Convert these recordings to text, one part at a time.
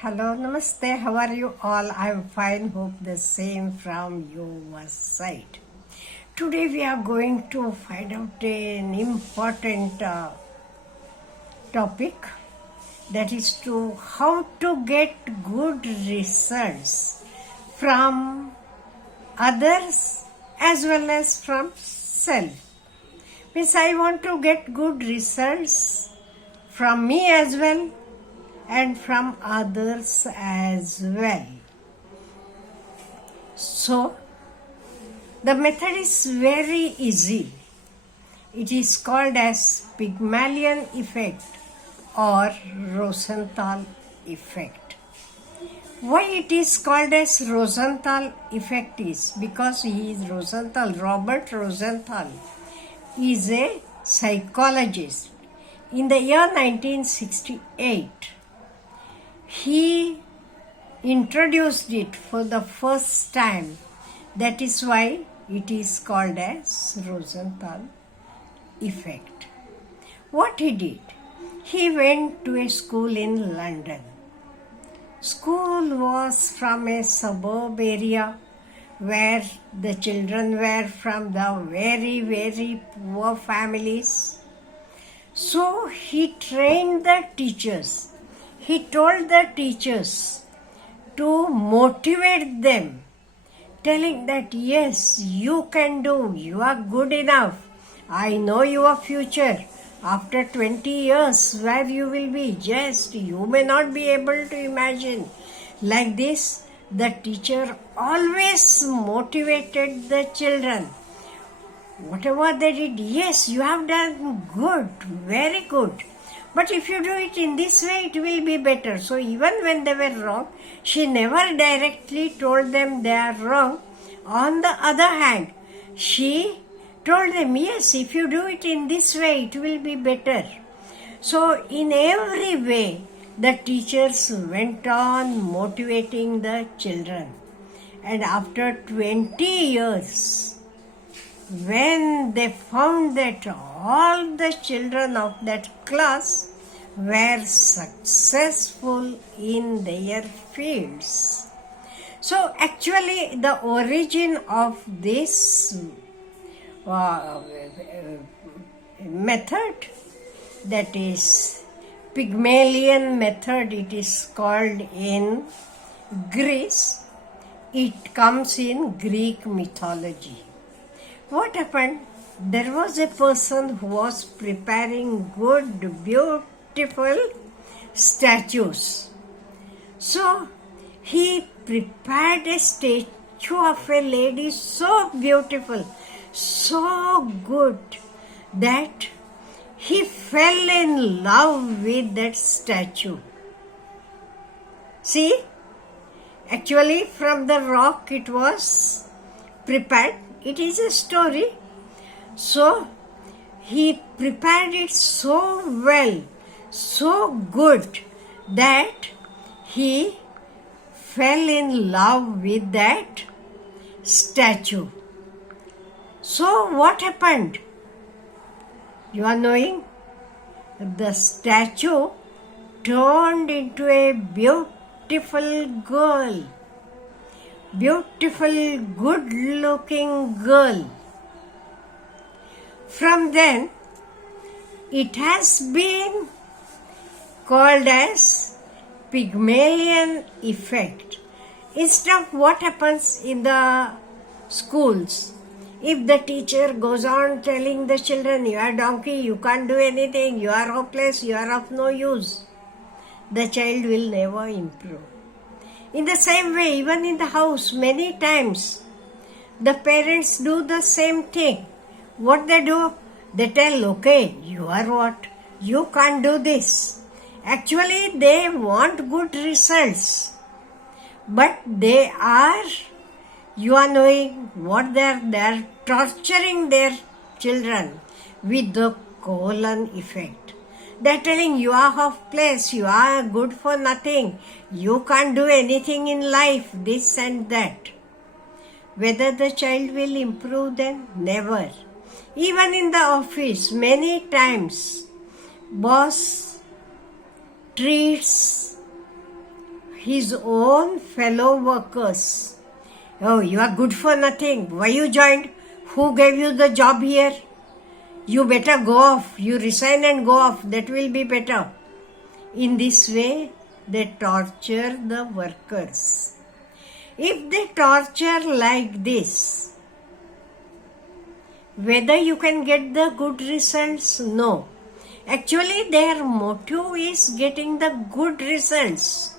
Hello, namaste. How are you all? I'm fine. Hope the same from your side. Today we are going to find out an important topic, that is to how to get good results from others as well as from self. Means I want to get good results from me as well and from others as well. So, the method is very easy. It is called as Pygmalion effect or Rosenthal effect. Why it is called as Rosenthal effect is because he is Rosenthal. Robert Rosenthal is a psychologist. In the year 1968, he introduced it for the first time. That is why it is called as Rosenthal effect. What he did? He went to a school in London. School was from a suburb area where the children were from the very, very poor families. So he trained the teachers. He told the teachers to motivate them, telling that yes, you can do, you are good enough. I know your future. After 20 years, where you will be, just you may not be able to imagine. Like this, the teacher always motivated the children. Whatever they did, yes, you have done good, very good. But if you do it in this way, it will be better. So even when they were wrong, she never directly told them they are wrong. On the other hand, she told them, yes, if you do it in this way, it will be better. So in every way, the teachers went on motivating the children. And after 20 years, when they found that all the children of that class were successful in their fields. So actually the origin of this method, that is Pygmalion method, it is called in Greece. It comes in Greek mythology. What happened? There was a person who was preparing good, beautiful statues. So he prepared a statue of a lady so beautiful, so good, that he fell in love with that statue. See, actually from the rock it was prepared. It is a story. So he prepared it so well, so good, that he fell in love with that statue. So what happened? You are knowing? The statue turned into a beautiful girl. Beautiful, good-looking girl. From then, it has been called as Pygmalion effect. Instead of what happens in the schools, if the teacher goes on telling the children, you are donkey, you can't do anything, you are hopeless, you are of no use, the child will never improve. In the same way, even in the house, many times, the parents do the same thing. What they do? They tell, okay, you are what? You can't do this. Actually, they want good results. But they are, you are knowing what they are torturing their children with the colon effect. They're telling you are hopeless, you are good for nothing, you can't do anything in life, this and that. Whether the child will improve then? Never. Even in the office, many times, boss treats his own fellow workers. Oh, you are good for nothing. Why you joined? Who gave you the job here? You better go off. You resign and go off. That will be better. In this way, they torture the workers. If they torture like this, whether you can get the good results? No. Actually, their motive is getting the good results.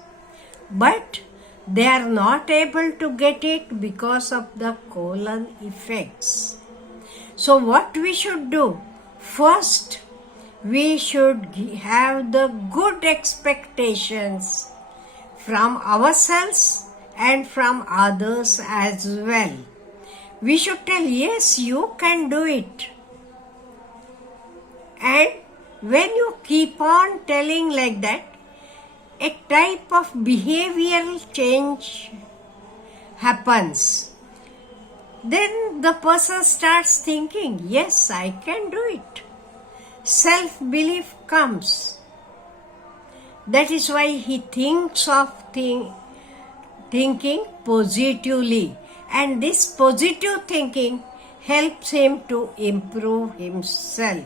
But they are not able to get it because of the colon effects. So what we should do? First, we should have the good expectations from ourselves and from others as well. We should tell, yes, you can do it. And when you keep on telling like that, a type of behavioral change happens. Then the person starts thinking, yes, I can do it. Self-belief comes. That is why he thinks of thinking positively. And this positive thinking helps him to improve himself.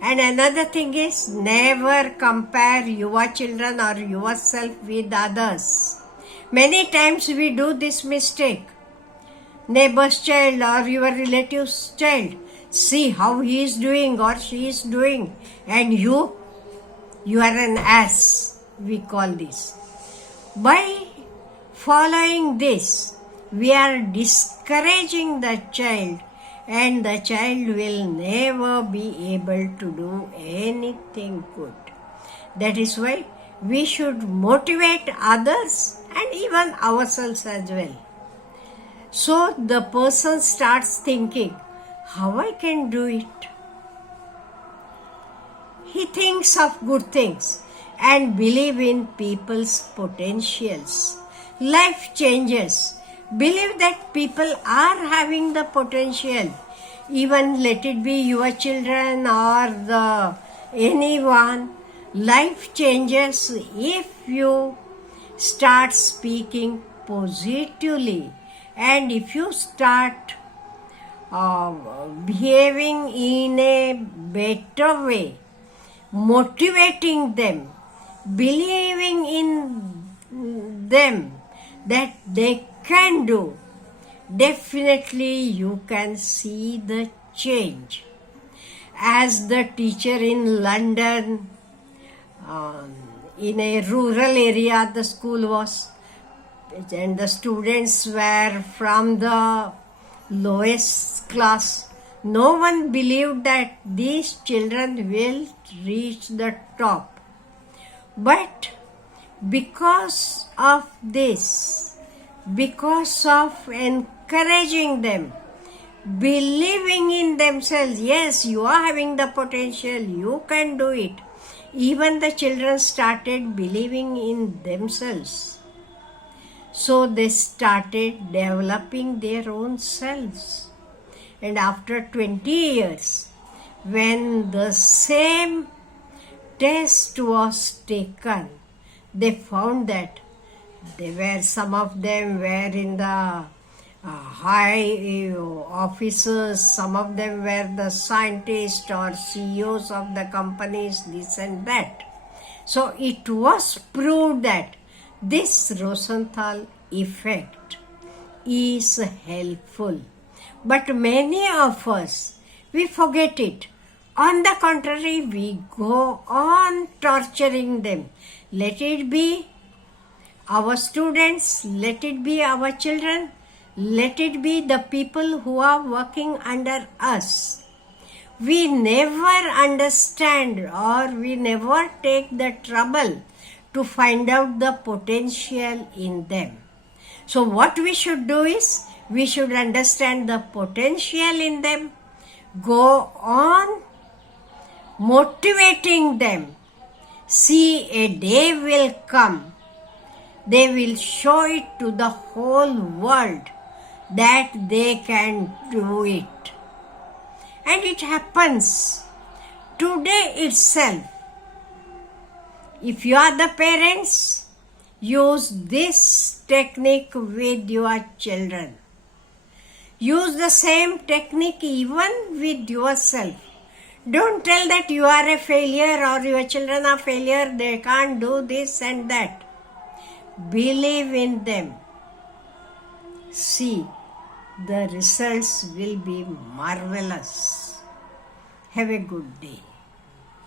And another thing is, never compare your children or yourself with others. Many times we do this mistake. Neighbor's child or your relative's child, see how he is doing or she is doing, and you are an ass, we call this. By following this, we are discouraging the child, and the child will never be able to do anything good. That is why we should motivate others and even ourselves as well. So the person starts thinking, how I can do it? He thinks of good things and believe in people's potentials. Life changes. Believe that people are having the potential. Even let it be your children or anyone. Life changes if you start speaking positively. And if you start behaving in a better way, motivating them, believing in them that they can do, definitely you can see the change. As the teacher in London, in a rural area the school was, and the students were from the lowest class. No one believed that these children will reach the top. But because of this, because of encouraging them, believing in themselves, yes, you are having the potential, you can do it. Even the children started believing in themselves. So they started developing their own selves. And after 20 years, when the same test was taken, they found that some of them were in the high officers, some of them were the scientists or CEOs of the companies, this and that. So it was proved that this Rosenthal effect is helpful. But many of us, we forget it. On the contrary, we go on torturing them. Let it be our students, let it be our children, let it be the people who are working under us. We never understand or we never take the trouble to find out the potential in them. So what we should do is, we should understand the potential in them, go on motivating them. See, a day will come, they will show it to the whole world that they can do it. And it happens today itself. If you are the parents, Use this technique with your children. Use the same technique even with yourself. Don't tell that you are a failure or your children are failure, they can't do this and that. Believe in them. See, the results will be marvelous. Have a good day.